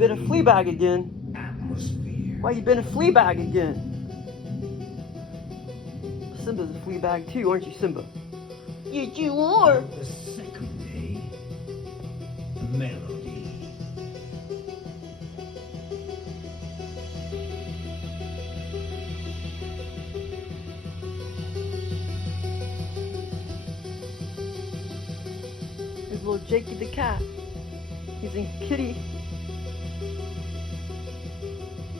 been a flea bag again? Atmosphere. Why you been a flea bag again? Simba's a flea bag too, aren't you, Simba? Yes, you are. The second day, melody. There's little Jakey the cat. He's in kitty.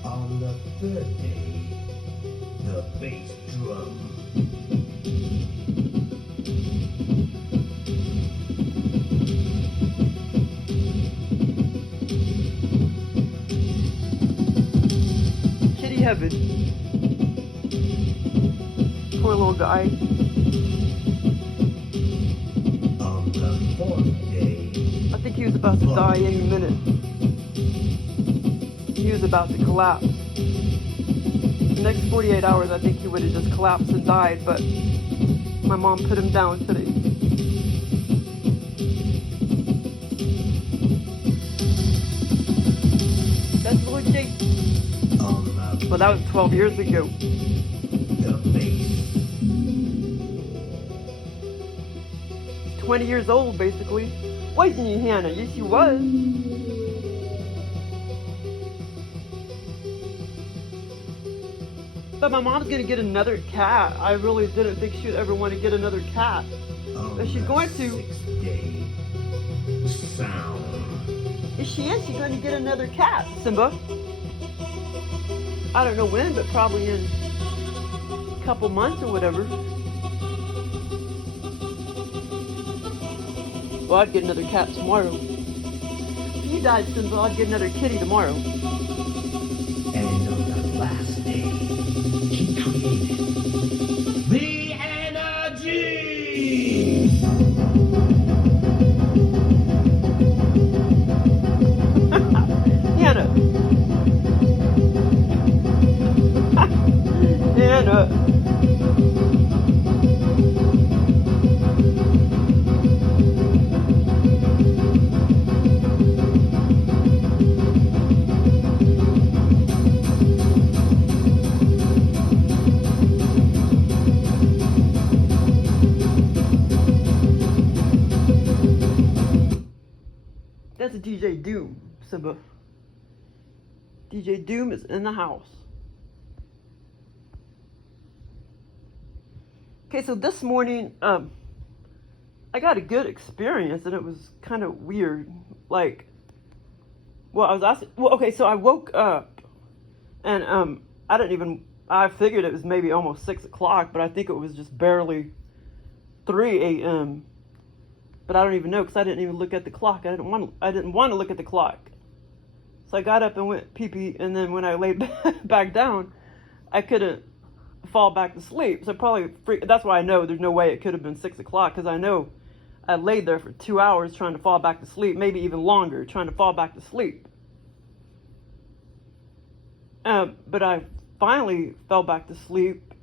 On the third day, the bass drum. Kitty heaven. Poor little guy. On the fourth day, I think he was about to die any minute. He was about to collapse. The next 48 hours, I think he would have just collapsed and died, but my mom put him down today. That's Lord Jake. Well, that was 12 years ago. the bass. 20 years old, basically. Wasn't you, Hannah? Yes, you was. But my mom's gonna get another cat. I really didn't think she'd ever want to get another cat. But she's going to. Sixth day, sound. Yes, she is. She's going to get another cat, Simba. I don't know when, but probably in a couple months or whatever. Well, I'd get another cat tomorrow. If you died, Simba, I'd get another kitty tomorrow. And on the last day, he created the energy. Hannah. Hannah. That's a DJ Doom, Simba. DJ Doom is in the house. Okay, so this morning, I got a good experience, and it was kind of weird. Like, well, I was asking. Well, okay, so I woke up, and I figured it was maybe almost 6 o'clock, but I think it was just barely 3 a.m. But I don't even know because I didn't even look at the clock. I didn't want to look at the clock. So I got up and went pee-pee, and then when I laid back down, I couldn't fall back to sleep. So that's why I know there's no way it could have been 6 o'clock, because I know I laid there for 2 hours trying to fall back to sleep, maybe even longer, trying to fall back to sleep. But I finally fell back to sleep,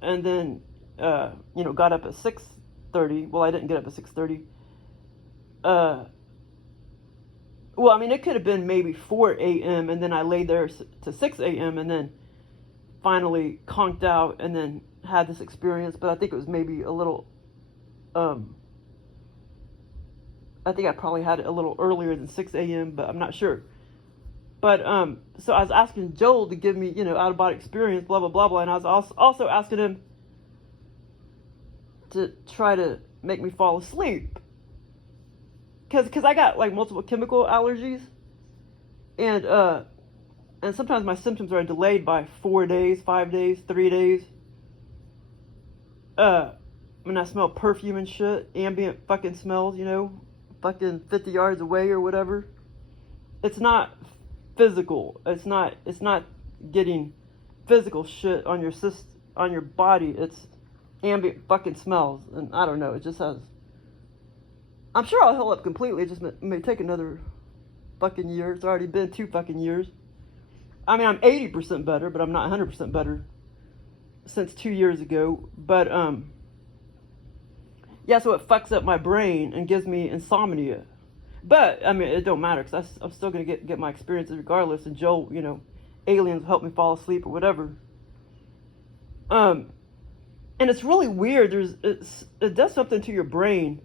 and then got up at 6:30. Well, I didn't get up at 6:30. Well, I mean, it could have been maybe 4 a.m. and then I laid there to 6 a.m. and then finally conked out and then had this experience. But I think it was maybe a little, I think I probably had it a little earlier than 6 a.m., but I'm not sure. But, so I was asking Joel to give me, out-of-body experience, blah, blah, blah, blah. And I was also asking him to try to make me fall asleep. Because I got, like, multiple chemical allergies. And sometimes my symptoms are delayed by 4 days, 5 days, 3 days. When I smell perfume and shit, ambient fucking smells, fucking 50 yards away or whatever. It's not physical. It's not getting physical shit on your body. It's ambient fucking smells. And I don't know, it just has... I'm sure I'll heal up completely. It just may take another fucking year. It's already been 2 fucking years. I mean, I'm 80% better, but I'm not 100% better since 2 years ago. But, yeah, so it fucks up my brain and gives me insomnia. But I mean, it don't matter because I'm still gonna get my experiences regardless. And Joe, aliens help me fall asleep or whatever. And it's really weird. It does something to your brain.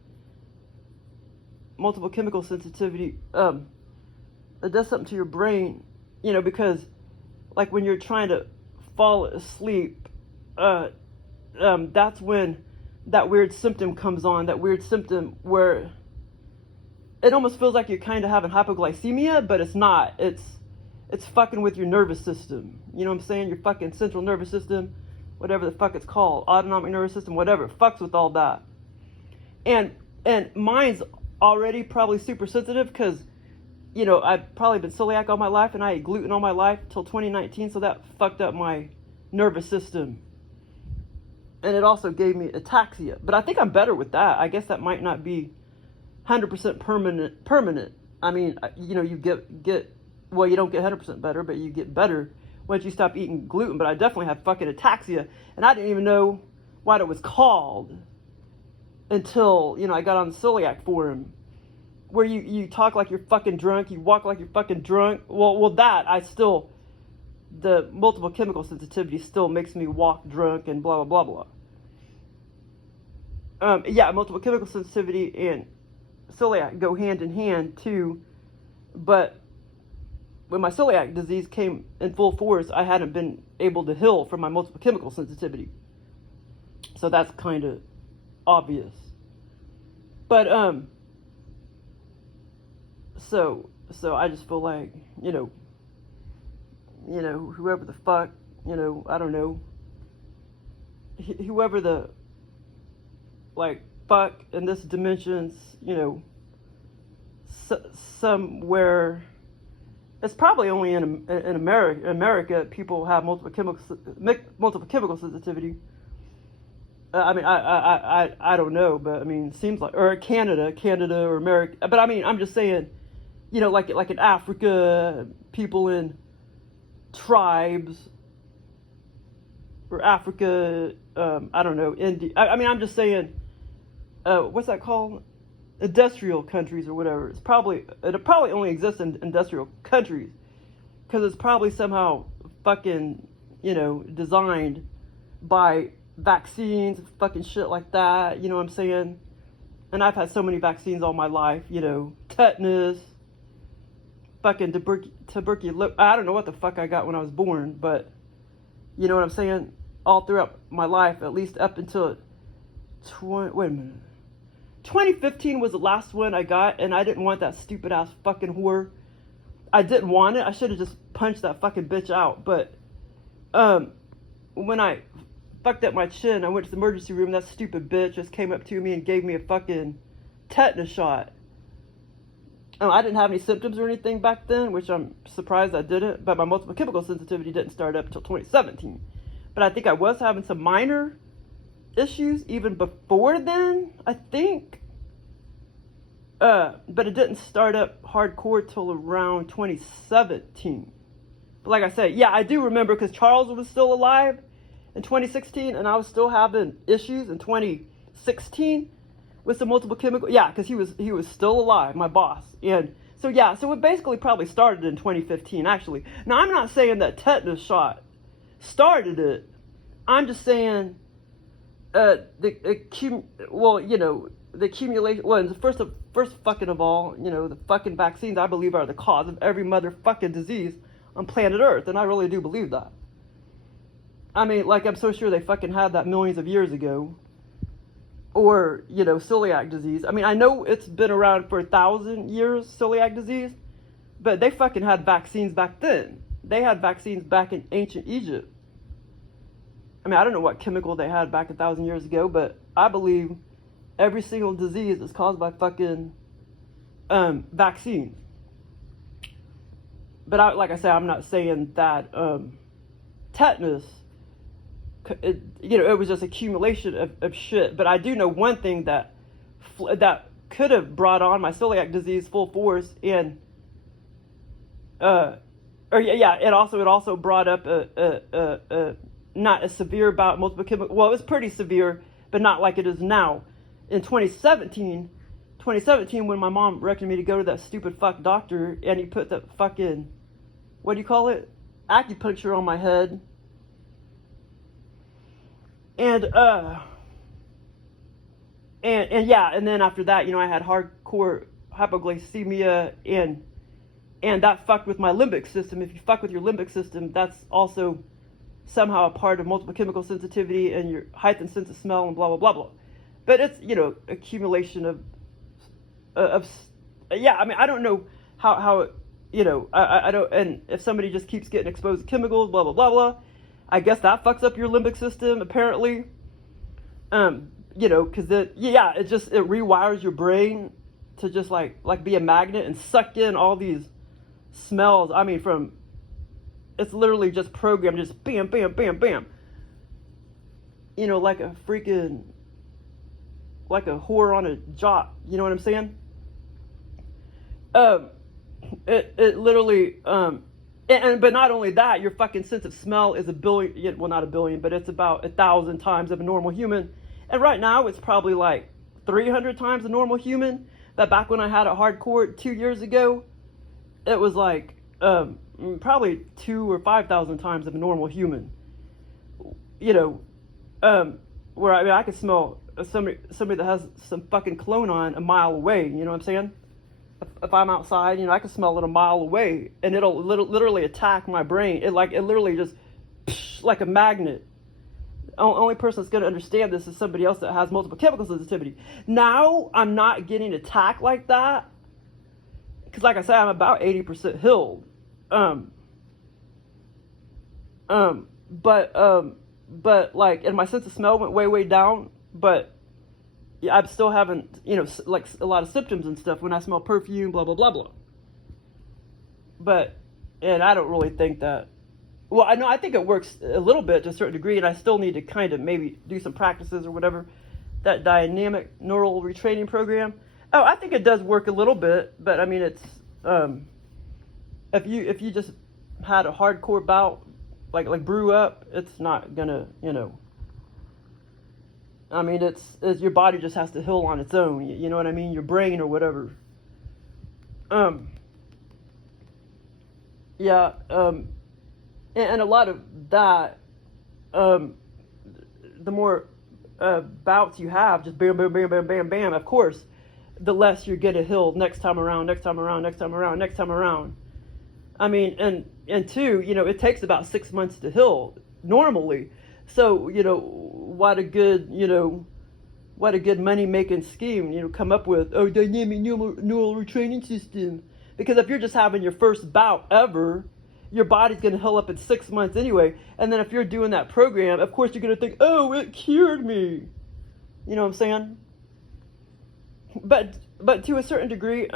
Multiple chemical sensitivity. It does something to your brain, because like when you're trying to fall asleep, that's when that weird symptom comes on. That weird symptom where it almost feels like you're kind of having hypoglycemia, but it's not. It's fucking with your nervous system. You know what I'm saying? Your fucking central nervous system, whatever the fuck it's called, autonomic nervous system, whatever. It fucks with all that. And mine's already probably super sensitive because, I've probably been celiac all my life and I ate gluten all my life till 2019, so that fucked up my nervous system. And it also gave me ataxia. But I think I'm better with that. I guess that might not be 100% permanent. I mean, you get well, you don't get 100% better, but you get better once you stop eating gluten. But I definitely have fucking ataxia, and I didn't even know what it was called until, I got on the celiac forum, where you talk like you're fucking drunk, you walk like you're fucking drunk. Well, the multiple chemical sensitivity still makes me walk drunk and blah, blah, blah, blah. Multiple chemical sensitivity and celiac go hand in hand too, but when my celiac disease came in full force, I hadn't been able to heal from my multiple chemical sensitivity. So that's kind of obvious. But, so I just feel like, whoever the fuck, I don't know, whoever the, like, fuck in this dimensions, somewhere, it's probably only in America people have multiple chemical sensitivity. I don't know, but I mean, it seems like, or Canada or America. But I mean, I'm just saying, like in Africa, people in tribes, or Africa, I don't know, India. I'm just saying, what's that called? Industrial countries or whatever. It'll probably only exist in industrial countries, because it's probably somehow fucking, designed by vaccines, fucking shit like that, you know what I'm saying? And I've had so many vaccines all my life, tetanus, fucking tuberculosis. I don't know what the fuck I got when I was born, but you know what I'm saying? All throughout my life, at least up until 2015 was the last one I got, and I didn't want that stupid ass fucking whore. I didn't want it. I should have just punched that fucking bitch out. But when I fucked up my chin, I went to the emergency room. That stupid bitch just came up to me and gave me a fucking tetanus shot. I didn't have any symptoms or anything back then, which I'm surprised I didn't. But my multiple chemical sensitivity didn't start up until 2017. But I think I was having some minor issues even before then, I think. But it didn't start up hardcore till around 2017. But like I said, yeah, I do remember, because Charles was still alive in 2016, and I was still having issues in 2016 with some multiple chemical. Yeah, because he was still alive, my boss. And so so it basically probably started in 2015, actually. Now, I'm not saying that tetanus shot started it. I'm just saying the accumulation. Well, the first fucking of all, the fucking vaccines, I believe, are the cause of every motherfucking disease on planet Earth, and I really do believe that. I mean, like, I'm so sure they fucking had that millions of years ago. Or, celiac disease. I mean, I know it's been around for 1,000 years, celiac disease, but they fucking had vaccines back then. They had vaccines back in ancient Egypt. I mean, I don't know what chemical they had back 1,000 years ago, but I believe every single disease is caused by fucking vaccines. But like I said, I'm not saying that tetanus, it was just accumulation of shit. But I do know one thing that could have brought on my celiac disease full force, and it also brought up a not a severe bout multiple chemical. Well, it was pretty severe, but not like it is now. In 2017, 2017 when my mom recommended me to go to that stupid fuck doctor, and he put that fucking, what do you call it? Acupuncture on my head. And yeah, and then after that, you know, I had hardcore hypoglycemia, and that fucked with my limbic system. If you fuck with your limbic system, that's also somehow a part of multiple chemical sensitivity and your heightened sense of smell and blah blah blah blah. But it's, you know, accumulation of yeah. I mean, I don't know how it, you know, I don't. And if somebody just keeps getting exposed to chemicals, blah blah blah blah, I guess that fucks up your limbic system apparently. You know, because it rewires your brain to just like be a magnet and suck in all these smells. I mean, it's literally just programmed, just bam, bam, bam, bam. You know, like a whore on a job. You know what I'm saying? It literally, but not only that, your fucking sense of smell is a billion, well, not a billion, but it's about 1,000 times of a normal human. And right now it's probably like 300 times a normal human. But back when I had it hardcore 2 years ago, it was like probably 2,000 or 5,000 times of a normal human. You know, where I mean, I could smell somebody that has some fucking cologne on a mile away. You know what I'm saying? If I'm outside, you know, I can smell it a mile away, and it'll literally attack my brain. It literally just like a magnet. Only person that's going to understand this is somebody else that has multiple chemical sensitivity. Now I'm not getting attacked like that because, like I said, I'm about 80% healed. But like, and my sense of smell went way down. But yeah, I'm still having, you know, like a lot of symptoms and stuff when I smell perfume, blah blah blah blah. But, and I don't really think that. Well, I know, I think it works a little bit to a certain degree, and I still need to kind of maybe do some practices or whatever. That dynamic neural retraining program. Oh, I think it does work a little bit, but I mean, it's if you just had a hardcore bout, like brew up, it's not gonna, you know. I mean, it's your body just has to heal on its own. You know what I mean? Your brain or whatever. Yeah. And a lot of that, the more bouts you have, just bam, bam, bam, bam, bam, bam, of course, the less you're going to heal next time around. I mean, and two, you know, it takes about 6 months to heal normally. So, you know, what a good money-making scheme, you know, come up with, dynamic neural retraining system. Because if you're just having your first bout ever, your body's going to heal up in 6 months anyway. And then if you're doing that program, of course you're going to think, oh, it cured me. You know what I'm saying? But to a certain degree,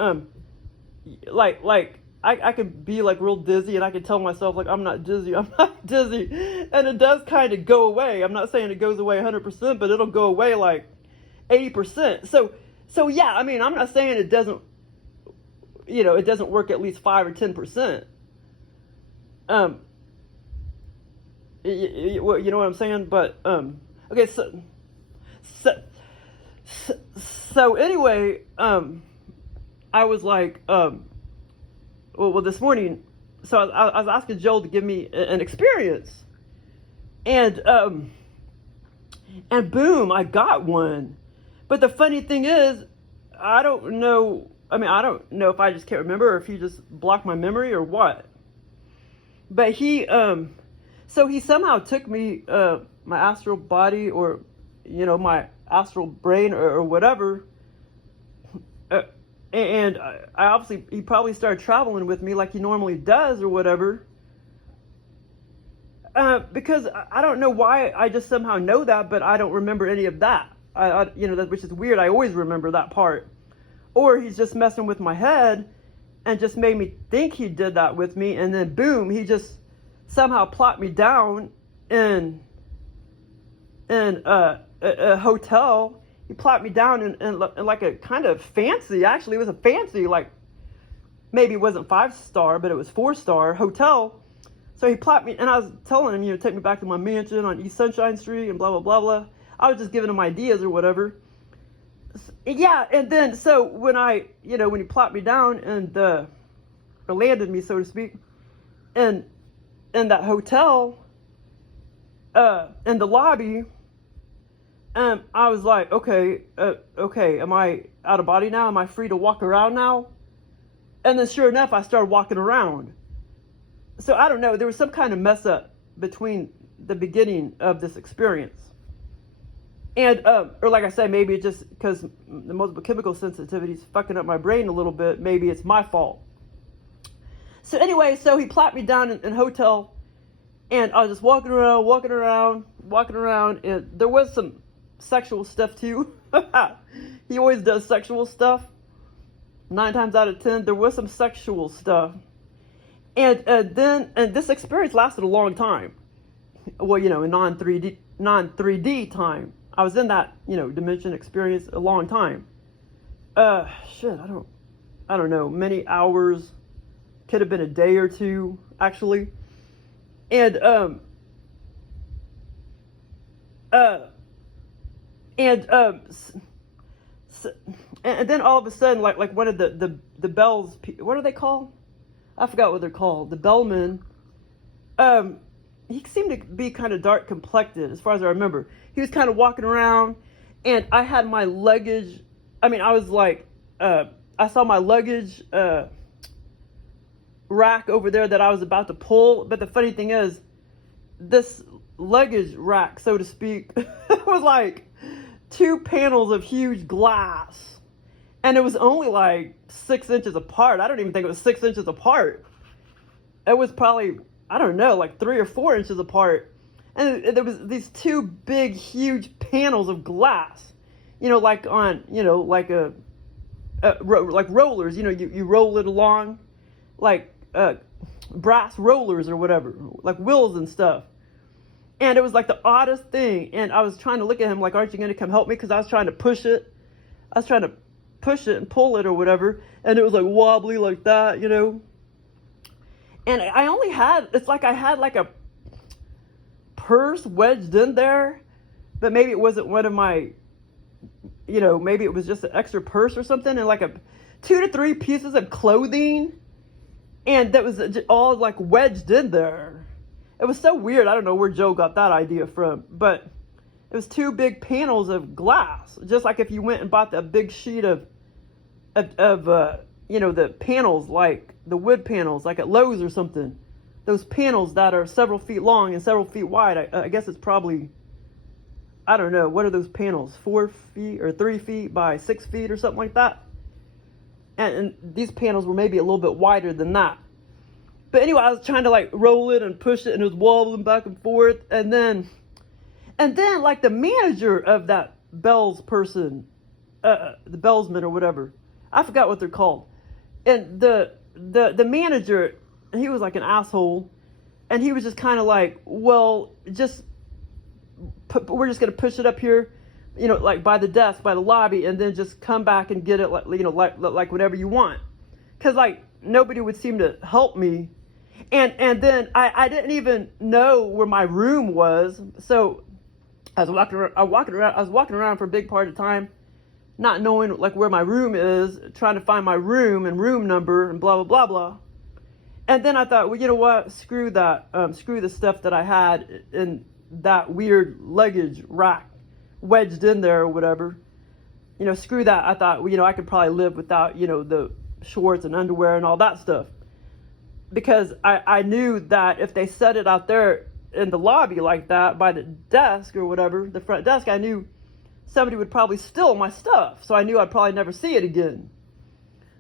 I could be like real dizzy, and I could tell myself like, I'm not dizzy. And it does kind of go away. I'm not saying it goes away 100%, but it'll go away like 80%. So yeah, I mean, I'm not saying it doesn't, you know, it doesn't work at least 5 or 10%. You know what I'm saying? But, okay, so anyway, I was like, well, this morning, so I was asking Joel to give me an experience, and boom, I got one. But the funny thing is, I don't know if I just can't remember, or if he just blocked my memory or what. But he somehow took me, my astral body, or, you know, my astral brain, or whatever, and I obviously, he probably started traveling with me like he normally does or whatever, because I don't know why I just somehow know that, but I don't remember any of that. You know, which is weird. I always remember that part. Or he's just messing with my head and just made me think he did that with me, and then boom, he just somehow plopped me down in a hotel. He plopped me down in like a kind of fancy, actually it was a fancy, like, maybe it wasn't 5-star, but it was 4-star hotel. So he plopped me, and I was telling him, you know, take me back to my mansion on East Sunshine Street and blah blah blah blah. I was just giving him ideas or whatever. yeah, and then so when when he plopped me down and or landed me, so to speak, in that hotel, in the lobby, I was like, okay, am I out of body now? Am I free to walk around now? And then sure enough, I started walking around. So I don't know, there was some kind of mess up between the beginning of this experience. And, or like I said, maybe it's just because the multiple chemical sensitivity is fucking up my brain a little bit. Maybe it's my fault. So anyway, so he plopped me down in a hotel, and I was just walking around, and there was some sexual stuff too. He always does sexual stuff. 9 times out of 10, there was some sexual stuff. And then this experience lasted a long time. Well, in non-3D time. I was in that, dimension experience a long time. Shit, I don't know, many hours, could have been a day or two, actually. And, and then all of a sudden, like one of the bells, what are they called? I forgot what they're called. The bellman, he seemed to be kind of dark complected, as far as I remember. He was kind of walking around, and I had my luggage. I mean, I was like, I saw my luggage rack over there that I was about to pull. But the funny thing is, this luggage rack, so to speak, was like 2 panels of huge glass. And it was only like 6 inches apart. I don't even think it was 6 inches apart. It was probably, I don't know, like 3 or 4 inches apart. And there was these 2 big, huge panels of glass. Like on, like like rollers. You roll it along, like brass rollers or whatever, like wheels and stuff. And it was like the oddest thing. And I was trying to look at him like, aren't you going to come help me? Because I was trying to push it. I was trying to push it and pull it or whatever. And it was like wobbly like that, And I only had, it's like I had like a purse wedged in there. But maybe it wasn't one of my, maybe it was just an extra purse or something. And like 2 to 3 pieces of clothing. And that was all like wedged in there. It was so weird. I don't know where Joe got that idea from, but it was 2 big panels of glass, just like if you went and bought a big sheet of the panels, like the wood panels, like at Lowe's or something. Those panels that are several feet long and several feet wide. I guess it's probably, I don't know, what are those panels? 4 feet or 3 feet by 6 feet or something like that. And these panels were maybe a little bit wider than that. But anyway, I was trying to like roll it and push it, and it was wobbling back and forth. And then like the manager of that bells person, the bellsman or whatever, I forgot what they're called. And the manager, he was like an asshole, and he was just kind of like, well, we're just gonna push it up here, like by the desk, by the lobby, and then just come back and get it, like whatever you want, because like nobody would seem to help me. And then I didn't even know where my room was. So I was walking around for a big part of the time, not knowing like where my room is, trying to find my room and room number and blah, blah, blah, blah. And then I thought, well, you know what? Screw that. Screw the stuff that I had in that weird luggage rack wedged in there or whatever. Screw that. I thought, well, I could probably live without, the shorts and underwear and all that stuff. Because I knew that if they set it out there in the lobby like that by the desk or whatever, the front desk, I knew somebody would probably steal my stuff. So I knew I'd probably never see it again.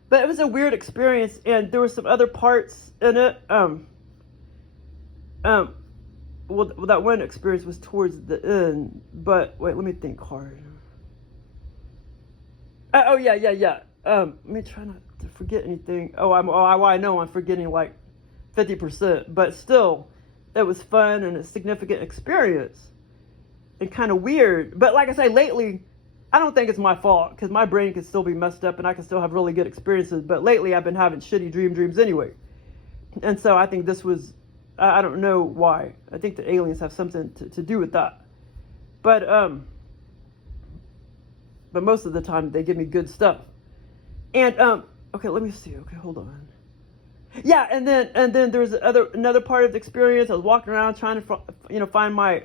But it was a weird experience, and there were some other parts in it. Well, that one experience was towards the end. But wait, let me think hard. Oh yeah. Let me try not to forget anything. I know I'm forgetting like 50%, but still, it was fun and a significant experience and kind of weird. But like I say, lately, I don't think it's my fault, because my brain can still be messed up and I can still have really good experiences. But lately, I've been having shitty dreams anyway. And so I think this was, I don't know why. I think the aliens have something to do with that. But but most of the time they give me good stuff. And okay, let me see. Okay, hold on. Yeah, and then there was another part of the experience. I was walking around trying to find my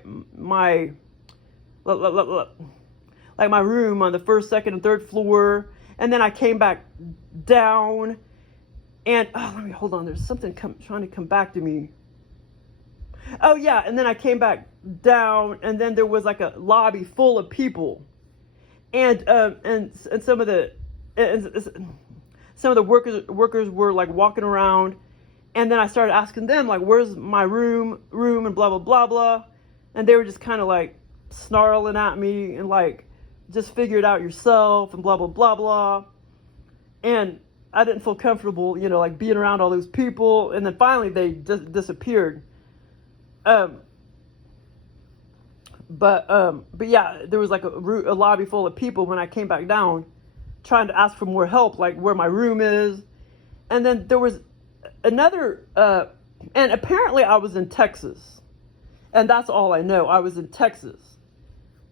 like my room on the first, second, and third floor, and then I came back down, and let me hold on. There's something trying to come back to me. Oh yeah, and then I came back down, and then there was like a lobby full of people, and some of the workers were like walking around, and then I started asking them like, where's my room, and blah blah blah blah, and they were just kind of like snarling at me and like, just figure it out yourself and blah blah blah blah, and I didn't feel comfortable, like being around all those people, and then finally they just disappeared. But yeah, there was like a lobby full of people when I came back down, trying to ask for more help, like where my room is. And then there was another, and apparently I was in Texas, and that's all I know. I was in Texas.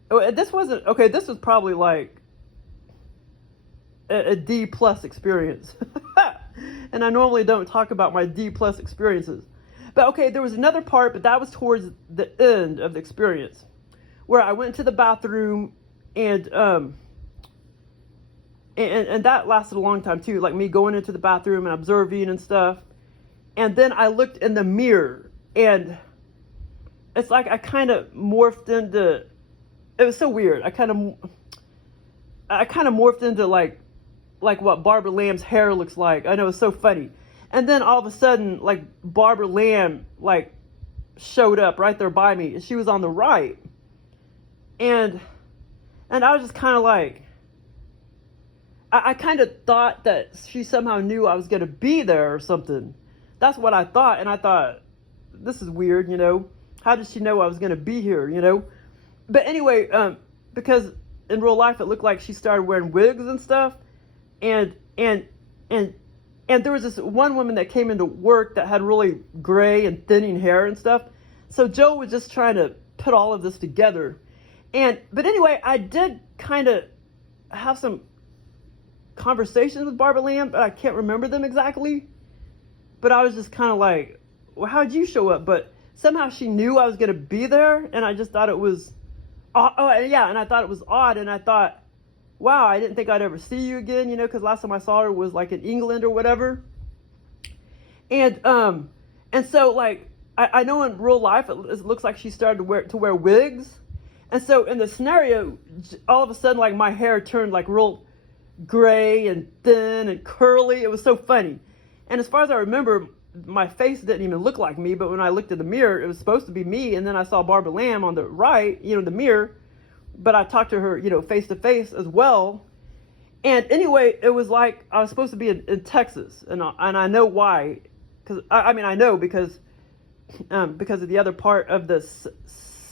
This was probably like a D+ experience. And I normally don't talk about my D+ experiences. But okay, there was another part, but that was towards the end of the experience, where I went to the bathroom, and that lasted a long time too, like me going into the bathroom and observing and stuff. And then I looked in the mirror, and it's like I kind of morphed into, it was so weird. I kind of morphed into like what Barbara Lamb's hair looks like. I know, it's so funny. And then all of a sudden, like Barbara Lamb like showed up right there by me, and she was on the right. And I was just kind of like, I kind of thought that she somehow knew I was going to be there or something. That's what I thought. And I thought, this is weird, how did she know I was going to be here, But anyway, because in real life, it looked like she started wearing wigs and stuff. And there was this one woman that came into work that had really gray and thinning hair and stuff. So Joe was just trying to put all of this together. But anyway, I did kind of have some conversations with Barbara Lamb, but I can't remember them exactly. But I was just kind of like, well, how'd you show up? But somehow she knew I was going to be there, and I just thought it was, and I thought it was odd, and I thought, wow, I didn't think I'd ever see you again, because last time I saw her was like in England or whatever. And so like, I know in real life, it looks like she started to wear wigs. And so in the scenario, all of a sudden, like my hair turned like real gray and thin and curly. It was so funny. And as far as I remember, my face didn't even look like me, but when I looked in the mirror, it was supposed to be me. And then I saw Barbara Lamb on the right, the mirror. But I talked to her, face to face as well. And anyway, it was like I was supposed to be in Texas, and I know why, because I know because of the other part of the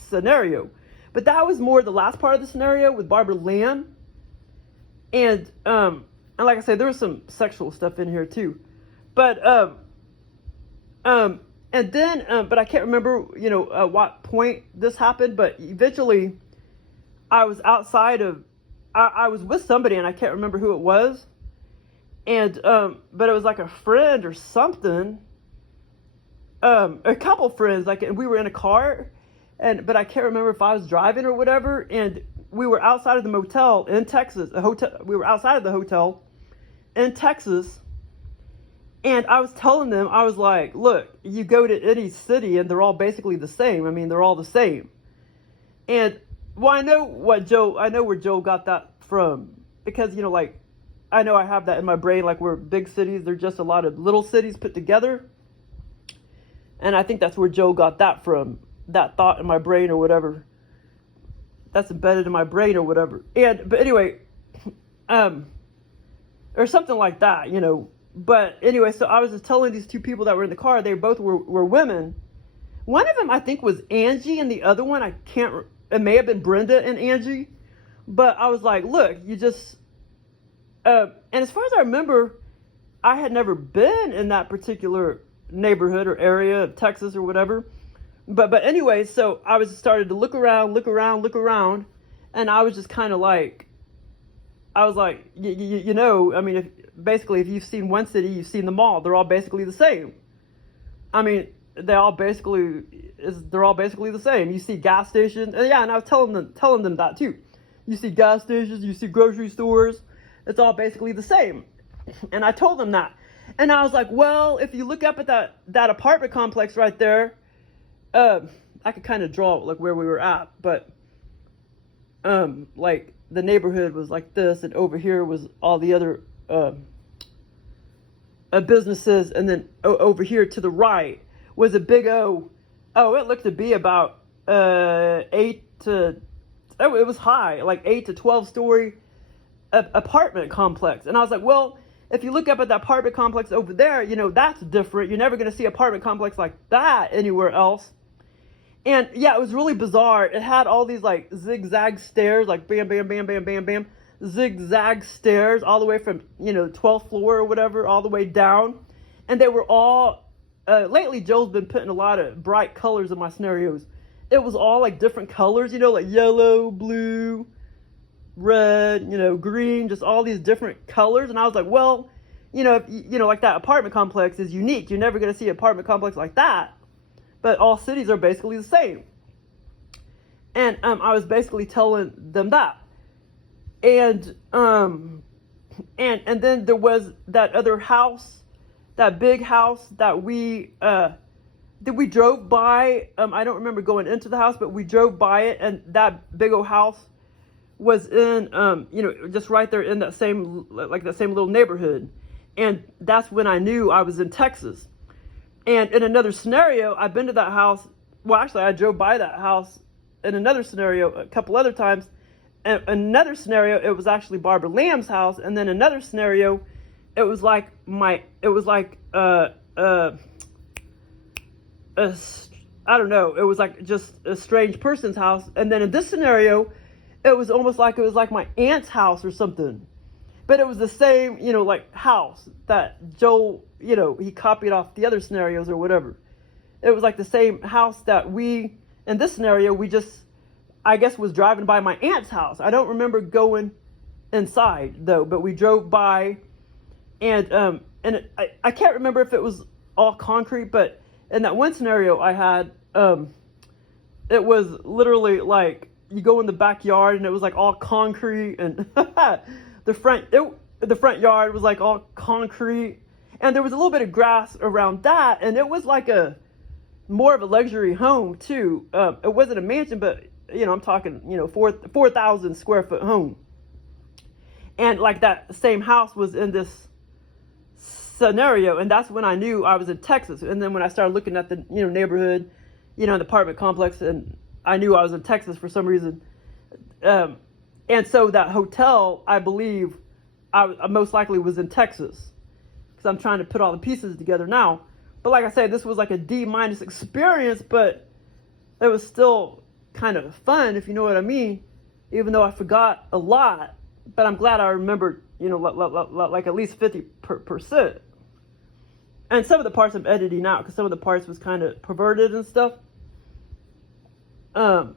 scenario. But that was more the last part of the scenario with Barbara Lamb, and like I said, there was some sexual stuff in here too, but and then but I can't remember what point this happened, but eventually I was outside of, I was with somebody, and I can't remember who it was, and but it was like a friend or something, a couple friends, like, and we were in a car, but I can't remember if I was driving or whatever, and we were outside of the motel in Texas, we were outside of the hotel in Texas, and I was telling them, I was like, look, you go to any city and they're all basically the same. I mean, they're all the same. And well, I know where Joe got that from, because, like, I know I have that in my brain, like, we're big cities, they're just a lot of little cities put together. And I think that's where Joe got that from, that thought in my brain or whatever. That's embedded in my brain or whatever. But anyway, or something like that, But anyway, so I was just telling these two people that were in the car, they both were women. One of them, I think, was Angie, and the other one, it may have been Brenda and Angie. But I was like, look, you just, and as far as I remember, I had never been in that particular neighborhood or area of Texas or whatever. But anyway, so I was started to look around, and I was just kind of like, I was like, I mean, if you've seen one city, you've seen them all. They're all basically the same. I mean, they're all basically the same. You see gas stations, and I was telling them that too. You see gas stations, you see grocery stores. It's all basically the same. And I told them that. And I was like, well, if you look up at that apartment complex right there, I could kind of draw like where we were at, but like the neighborhood was like this, and over here was all the other businesses, and then over here to the right was a big it looked to be about it was high, like 8 to 12 story apartment complex. And I was like, well, if you look up at that apartment complex over there, that's different. You're never going to see an apartment complex like that anywhere else. And yeah, it was really bizarre. It had all these like zigzag stairs, like bam, bam, bam, bam, bam, bam, zigzag stairs all the way from, 12th floor or whatever, all the way down. And they were all, lately Joe's been putting a lot of bright colors in my scenarios. It was all like different colors, like yellow, blue, red, green, just all these different colors. And I was like, well, if, like that apartment complex is unique. You're never going to see an apartment complex like that. But all cities are basically the same. And I was basically telling them that. And then there was that other house, that big house that we drove by. I don't remember going into the house, but we drove by it, and that big old house was in just right there in that same little neighborhood. And that's when I knew I was in Texas. And in another scenario, I've been to that house. Well, actually, I drove by that house in another scenario a couple other times. And another scenario, it was actually Barbara Lamb's house. And then another scenario, it was like I don't know. It was like just a strange person's house. And then in this scenario, it was almost like my aunt's house or something. But it was the same, like house that Joel, he copied off the other scenarios or whatever. It was like the same house that in this scenario, I guess was driving by my aunt's house. I don't remember going inside though, but we drove by, and I can't remember if it was all concrete, but in that one scenario I had, it was literally like you go in the backyard and it was like all concrete, and the front yard was like all concrete, and there was a little bit of grass around that, and it was like more of a luxury home too. It wasn't a mansion, but I'm talking 4,000 square foot home, and like that same house was in this scenario, and that's when I knew I was in Texas. And then when I started looking at the neighborhood, the apartment complex, and I knew I was in Texas for some reason. And so that hotel, I believe, I most likely was in Texas, because I'm trying to put all the pieces together now. But like I said, this was like a D- experience, but it was still kind of fun, if you know what I mean, even though I forgot a lot. But I'm glad I remembered, like at least 50%. And some of the parts I'm editing out, because some of the parts was kind of perverted and stuff. Or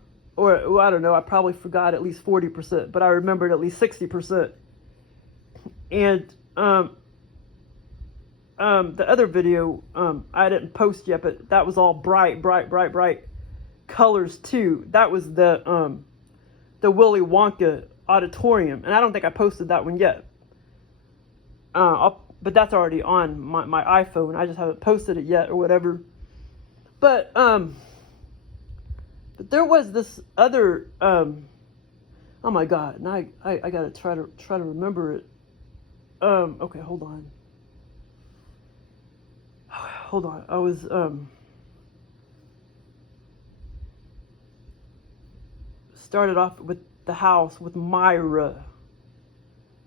I don't know, I probably forgot at least 40%, but I remembered at least 60%. And the other video I didn't post yet, but that was all bright colors too. That was the Willy Wonka auditorium, and I don't think I posted that one yet. But that's already on my iPhone. I just haven't posted it yet or whatever. But there was this other oh my god, now I gotta try to remember it. Okay, hold on. I was started off with the house with Myra,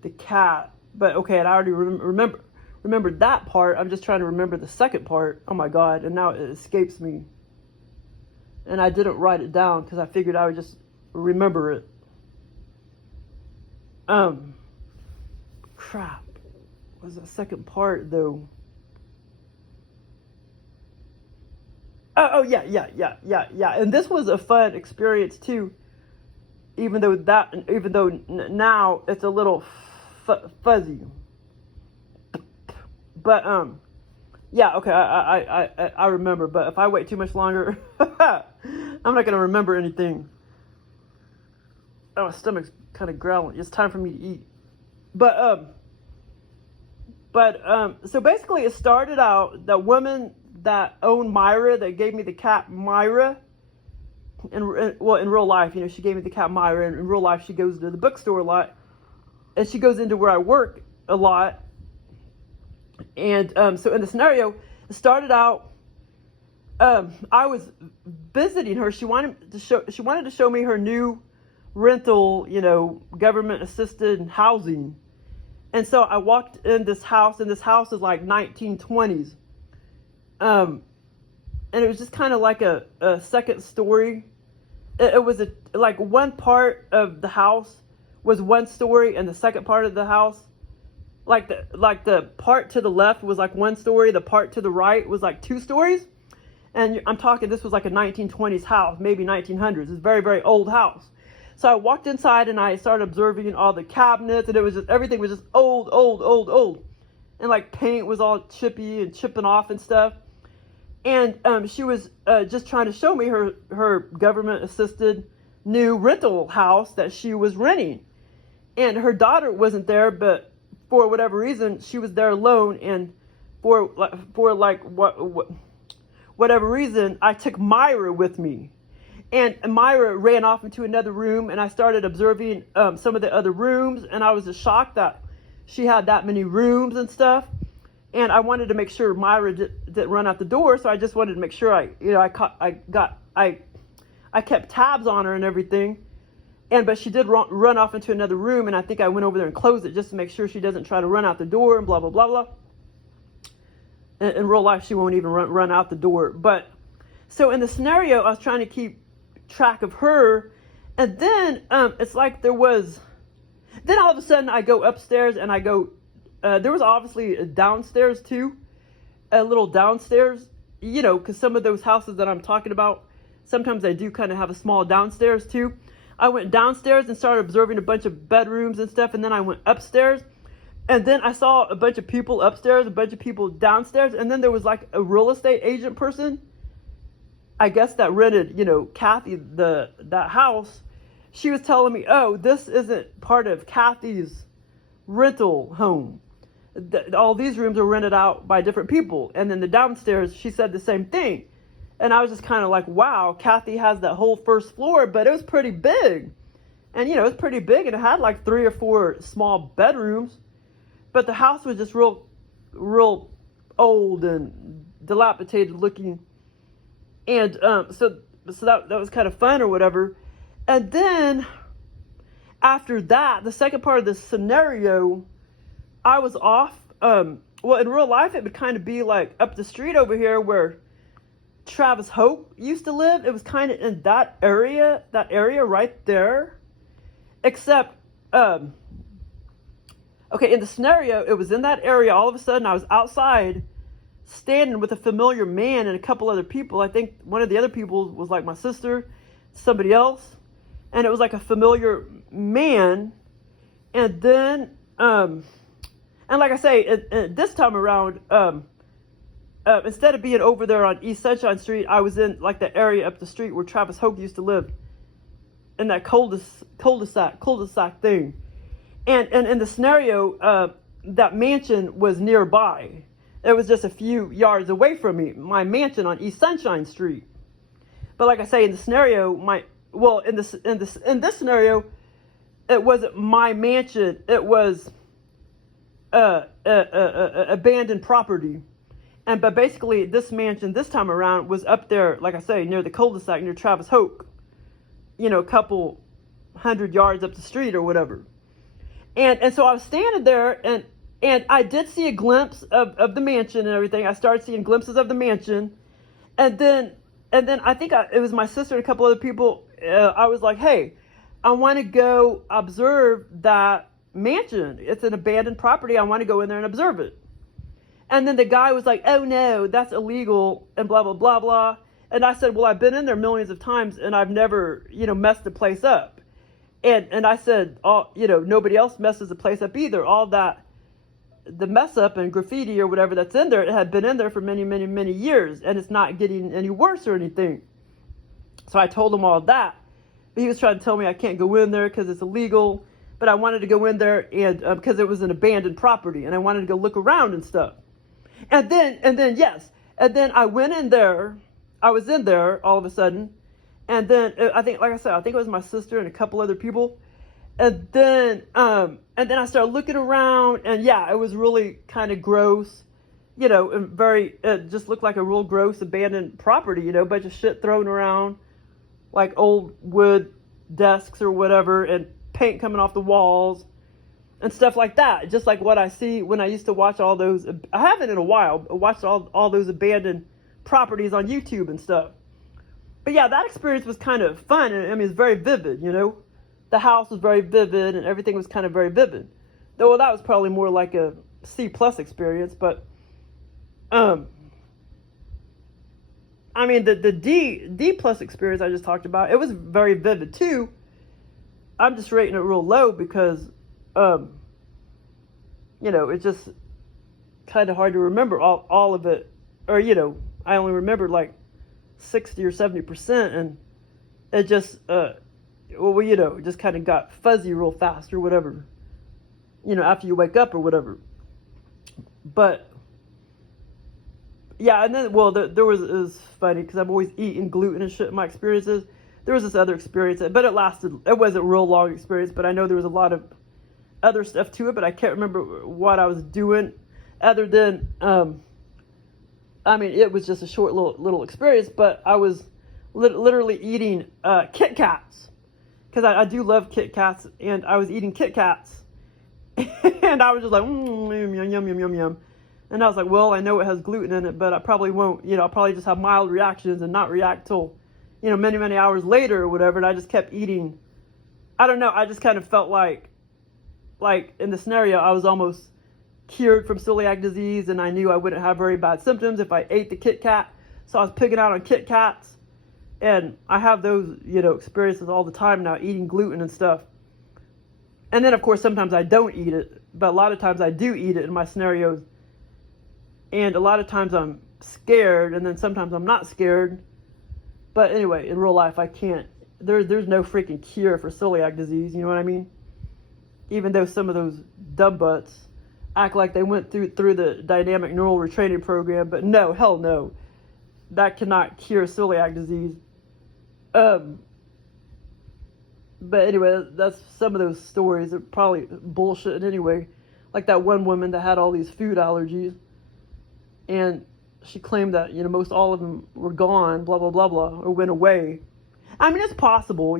the cat. But okay, and I already remembered that part. I'm just trying to remember the second part. Oh my god, and now it escapes me. And I didn't write it down because I figured I would just remember it. Crap. What was the second part though? Oh yeah. And this was a fun experience too. even though now it's a little fuzzy. But yeah, okay, I remember. But if I wait too much longer, I'm not gonna remember anything. Oh, my stomach's kind of growling. It's time for me to eat. But so basically, it started out the woman that owned Myra, that gave me the cat Myra. In real life, you know, she gave me the cat Myra, and in real life, she goes to the bookstore a lot, and she goes into where I work a lot. And so in the scenario, it started out. I was visiting her. She wanted to show me her new rental, you know, government assisted housing. And so I walked in this house, and this house is like 1920s. And it was just kind of like a second story. It was like one part of the house was one story, and the second part of the house, like the part to the left was like one story, the part to the right was like two stories. And I'm talking, this was like a 1920s house, maybe 1900s. It's a very, very old house. So I walked inside and I started observing all the cabinets, and it was just, everything was just old. And like paint was all chippy and chipping off and stuff. And she was just trying to show me her government assisted new rental house that she was renting. And her daughter wasn't there, but for whatever reason, she was there alone. And for whatever reason, I took Myra with me. And Myra ran off into another room, and I started observing some of the other rooms, and I was just shocked that she had that many rooms and stuff. And I wanted to make sure Myra didn't run out the door, so I just wanted to make sure I kept tabs on her and everything. But she did run off into another room, and I think I went over there and closed it just to make sure she doesn't try to run out the door and blah blah blah blah. In real life, she won't even run out the door. But so in the scenario, I was trying to keep track of her, and then it's like then all of a sudden I go upstairs, and I go there was obviously a downstairs too, a little downstairs, you know, because some of those houses that I'm talking about, sometimes they do kind of have a small downstairs too. I went downstairs and started observing a bunch of bedrooms and stuff, and then I went upstairs, and then I saw a bunch of people upstairs, a bunch of people downstairs, and then there was like a real estate agent person, I guess, that rented, you know, Kathy that house. She was telling me, oh, this isn't part of Kathy's rental home. All these rooms are rented out by different people. And then the downstairs, she said the same thing. And I was just kind of like, wow, Kathy has that whole first floor, but it was pretty big. And, you know, it was pretty big, and it had like 3 or 4 small bedrooms. But the house was just real old and dilapidated looking. And so that was kind of fun or whatever. And then after that, the second part of the scenario, I was off. Well, in real life, it would kind of be like up the street over here where Travis Hope used to live. It was kind of in that area right there. Except, okay, in the scenario, it was in that area. All of a sudden, I was outside standing with a familiar man and a couple other people. I think one of the other people was like my sister, somebody else. And it was like a familiar man. And then, and like I say, this time around, instead of being over there on East Sunshine Street, I was in like the area up the street where Travis Hope used to live, in that cul-de-sac thing. And in the scenario, that mansion was nearby. It was just a few yards away from me, my mansion on East Sunshine Street. But like I say, in the scenario, in this scenario, it wasn't my mansion. It was abandoned property. But basically, this mansion this time around was up there, like I say, near the cul-de-sac, near Travis Hope. You know, a couple 100 yards up the street or whatever. And so I was standing there, and I did see a glimpse of the mansion and everything. I started seeing glimpses of the mansion. And then I think it was my sister and a couple other people. I was like, hey, I want to go observe that mansion. It's an abandoned property. I want to go in there and observe it. And then the guy was like, oh no, that's illegal and blah, blah, blah, blah. And I said, well, I've been in there millions of times and I've never, messed the place up. And I said, nobody else messes the place up either. All that, the mess up and graffiti or whatever that's in there, it had been in there for many, many, many years, and it's not getting any worse or anything. So I told him all that. But he was trying to tell me I can't go in there because it's illegal. But I wanted to go in there and because it was an abandoned property, and I wanted to go look around and stuff. And then I went in there. I was in there all of a sudden, and then I think it was my sister and a couple other people. And then I started looking around, and yeah, it was really kind of gross, and it just looked like a real gross abandoned property, a bunch of shit thrown around, like old wood desks or whatever, and paint coming off the walls and stuff like that. Just like what I see when I used to watch all those, I haven't in a while, watched all those abandoned properties on YouTube and stuff. But yeah, that experience was kind of fun, and I mean, it's very vivid, The house was very vivid, and everything was kind of very vivid. Though that was probably more like a C+ experience, but I mean, the D+ experience I just talked about, it was very vivid too. I'm just rating it real low because, it's just kind of hard to remember all of it. Or, I only remembered like 60 or 70%, and it just, it just kind of got fuzzy real fast or whatever, after you wake up or whatever. But yeah, and then, it was funny because I'm always eating gluten and shit in my experiences. There was this other experience, but it wasn't a real long experience, but I know there was a lot of other stuff to it, but I can't remember what I was doing other than, it was just a short little experience, but I was literally eating Kit Kats, because I do love Kit Kats, and I was eating Kit Kats, and I was just like, yum, yum, yum, yum, yum. And I was like, well, I know it has gluten in it, but I probably won't, I'll probably just have mild reactions and not react till, many, many hours later or whatever. And I just kept eating. I don't know. I just kind of felt like in the scenario, I was almost cured from celiac disease, and I knew I wouldn't have very bad symptoms if I ate the Kit Kat. So I was picking out on Kit Kats, and I have those, experiences all the time now, eating gluten and stuff. And then, of course, sometimes I don't eat it, but a lot of times I do eat it in my scenarios. And a lot of times I'm scared, and then sometimes I'm not scared. But anyway, in real life, I can't. There's no freaking cure for celiac disease, you know what I mean? Even though some of those dumb butts act like they went through the dynamic neural retraining program, but no, hell no. That cannot cure celiac disease. But anyway, that's some of those stories are probably bullshit anyway. Like that one woman that had all these food allergies, and she claimed that, most all of them were gone, blah, blah, blah, blah, or went away. I mean, it's possible,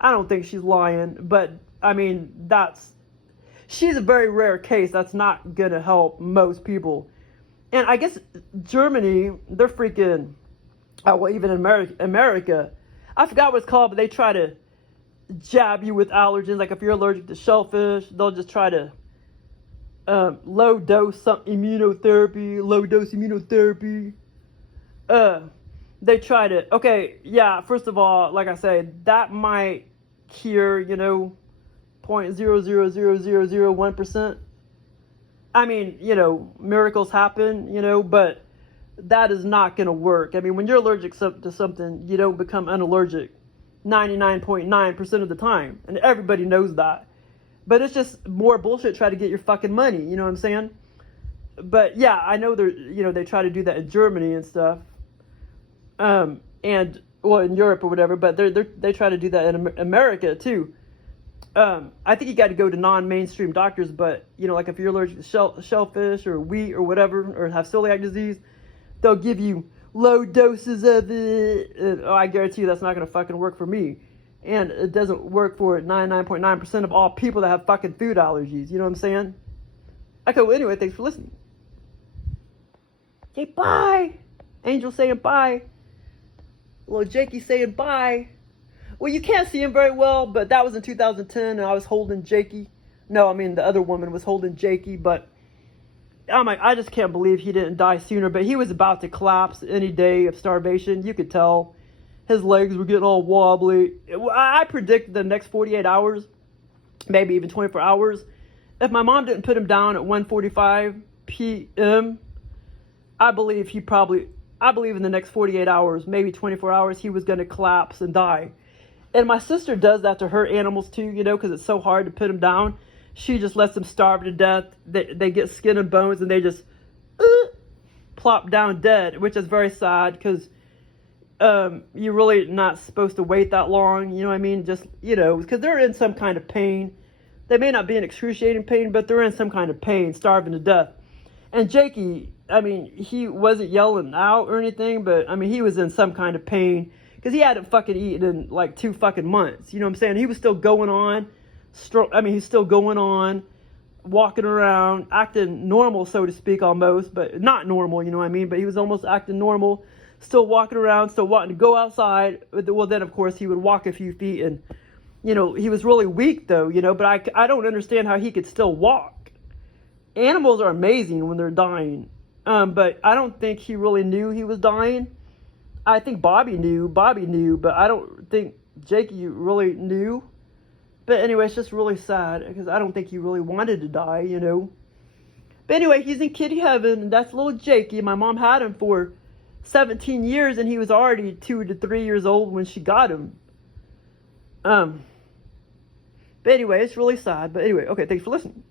I don't think she's lying, but, I mean, she's a very rare case. That's not going to help most people. And I guess Germany, they're freaking, even in America, I forgot what it's called, but they try to jab you with allergens. Like if you're allergic to shellfish, they'll just try to low dose immunotherapy. They try to, first of all, like I said, that might cure, 0.00001%. I mean, miracles happen, but that is not going to work. I mean, when you're allergic to something, you don't become unallergic 99.9% of the time. And everybody knows that. But it's just more bullshit to try to get your fucking money, you know what I'm saying? But yeah, I know they try to do that in Germany and stuff. In Europe or whatever, but they try to do that in America too. I think you got to go to non-mainstream doctors, but like if you're allergic to shellfish or wheat or whatever, or have celiac disease, they'll give you low doses of it. And, I guarantee you that's not going to fucking work for me. And it doesn't work for 99.9% of all people that have fucking food allergies. You know what I'm saying? Okay, well, anyway, thanks for listening. Okay, bye. Angel saying bye. Little Jakey saying bye. Well, you can't see him very well, but that was in 2010, and I was holding Jakey. No, I mean, the other woman was holding Jakey, but I just can't believe he didn't die sooner. But he was about to collapse any day of starvation. You could tell. His legs were getting all wobbly. I predicted the next 48 hours, maybe even 24 hours, if my mom didn't put him down at 1:45 p.m., I believe in the next 48 hours, maybe 24 hours, he was going to collapse and die. And my sister does that to her animals too, you know, because it's so hard to put them down. She just lets them starve to death. They get skin and bones, and they just plop down dead, which is very sad, because you're really not supposed to wait that long, you know what I mean? Just, you know, because they're in some kind of pain. They may not be in excruciating pain, but they're in some kind of pain, starving to death. And Jakey, I mean, he wasn't yelling out or anything, but I mean, he was in some kind of pain, because he hadn't fucking eaten in like 2 fucking months. You know what I'm saying? He was still going on. He's still going on, walking around, acting normal, so to speak, almost, but not normal, you know what I mean? But he was almost acting normal, still walking around, still wanting to go outside. Well, then, of course, he would walk a few feet, and, you know, he was really weak, though, you know, but I don't understand how he could still walk. Animals are amazing when they're dying, but I don't think he really knew he was dying. I think Bobby knew, but I don't think Jakey really knew. But anyway, it's just really sad, because I don't think he really wanted to die, you know. But anyway, he's in kitty heaven, and that's little Jakey. My mom had him for 17 years, and he was already 2 to 3 years old when she got him. But anyway, it's really sad. But anyway, okay, thanks for listening.